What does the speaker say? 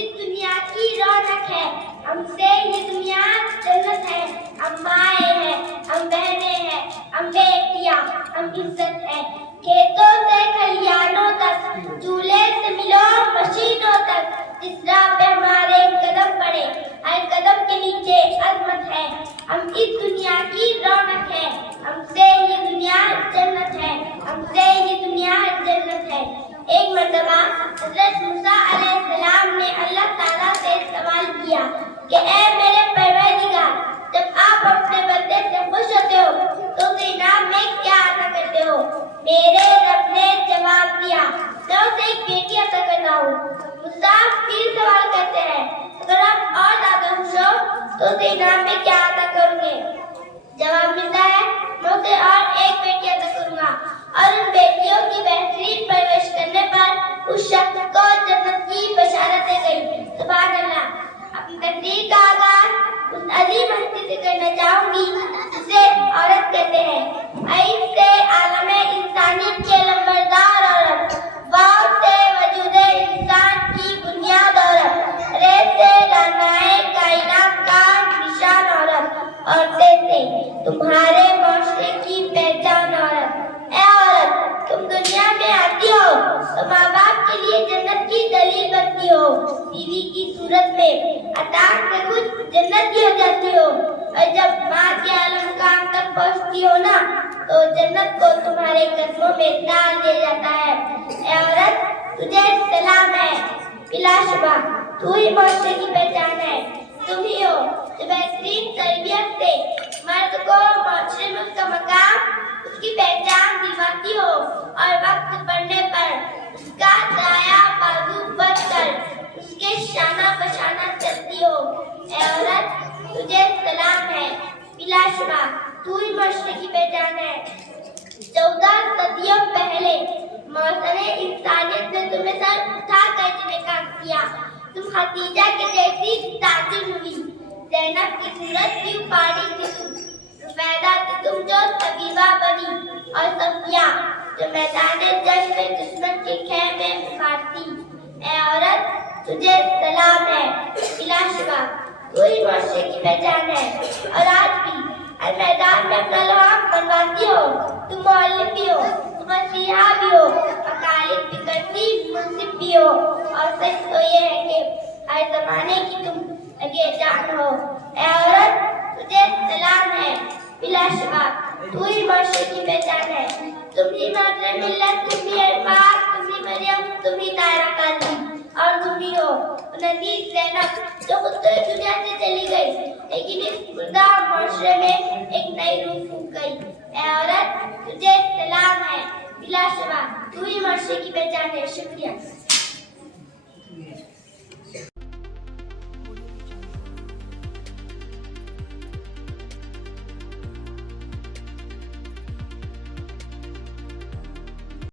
इस दुनिया की रौनक है, हमसे ये दुनिया जन्नत है। हम माए हैं, हम बहने हैं, हम बेटियां, हम इज्जत है। खेतों से खलियानों तक, चूल्हे से मिलो मशीनों तक, इस राह पे हमारे कदम पड़े, हर कदम के नीचे अजमत है। हम इस दुनिया की रौनक है, हमसे ये दुनिया जन्नत है, हमसे ये दुनिया जन्नत है। एक मर्तबा हज़रत मूसा अलैहिस्सलाम ने अल्लाह ताला से सवाल किया कि ऐ मेरे परवरदिगार, जब आप अपने बंदे से खुश होते हो तो उसे इनाम में क्या अता करते हो? मेरे रब ने जवाब दिया, मैं उसे एक बेटी अता करता हूँ। मूसा फिर सवाल करते हैं, अगर आप और ज्यादा खुश हो तो उसे इनाम में क्या अता करोगे? जवाब मिलता है, मैं उसे और एक बेटी अता करूंगा और उन बेटियों की बेहतरीन परवरिश करने पर उस शख्स को जन्नत की बशारत दी गई। सुभान अल्लाह। अपनी तकरीर का आगाज उस अजीम हस्ती से करना चाहूंगी जिसे औरत कहते हैं। ऐ से आलमे इंसानियत के लंबरदार औरत, वाव से वजूदे इंसान की बुनियाद औरत, रे से लानाए कायनात का निशान औरत, और से तुम्हारे माशरे की पहचान औरत। ऐ औरत, तुम दुनिया में आती हो तो माँ बाप के लिए जन्नत की दलील बनती हो, बीवी की सूरत में अताक से कुछ जन्नत की हो जाती हो, और जब माँ के आलम काम तक पहुँचती हो ना तो जन्नत को तुम्हारे कदमों में डाल दिया जाता है। ऐ औरत, तुझे सलाम है, बिलाशुबा तू ही माशरे की पहचान है। तुम ही हो जो बेहतरीन तरबियत से मर्द को माशरे में उसका मकाम, उसकी पहचान दिलवाती हो, और वक्त पड़ने पर उसका दाया बाजू बनकर उसके शाना बशाना चलती हो। ऐ औरत, तुझे सलाम है, बिलाशुबा तू ही माशरे की पहचान है। 14 सदियों पहले मौसम इंसानियत ने तुम्हें सर उठा कर जिन्हें काम किया। तुम खदीजा के जैसी ताजुब हुई, ज़ैनब की सूरत की पानी थी तुम, रुफैदा थी तुम जो तबीबा बनी, और सफिया जो मैदान जंग में दुश्मन के खेमे में मारती। ऐ औरत, तुझे सलाम है, बिलाशुबा तू ही माशरे की पहचान है। और आज भी हर मैदान में अपना लवाम बनवाती हो। तुम मौलवी भी हो, तुम मसीहा भी हो, वकालत भी करती मुंसिफ भी हो, और सच तो ये है कि हर जमाने की तुम लगे जान हो। ऐ औरत, तुझे सलाम है, बिलाशुबा तू ही माशरे की पहचान है। तुम ही मादरे मिल्लत, तुम ही अरबाब, तुम ही मरियम, तुम ही तारा काली, और तुम ही हो नबी ज़ैनब जो खुद तो दुनिया से चली गई, लेकिन इस मुर्दा माशरे में एक नई रूह फूंक गई। ऐ औरत, तुझे सलाम है, बिलाशुबा तू ही माशरे की पहचान है। शुक्रिया।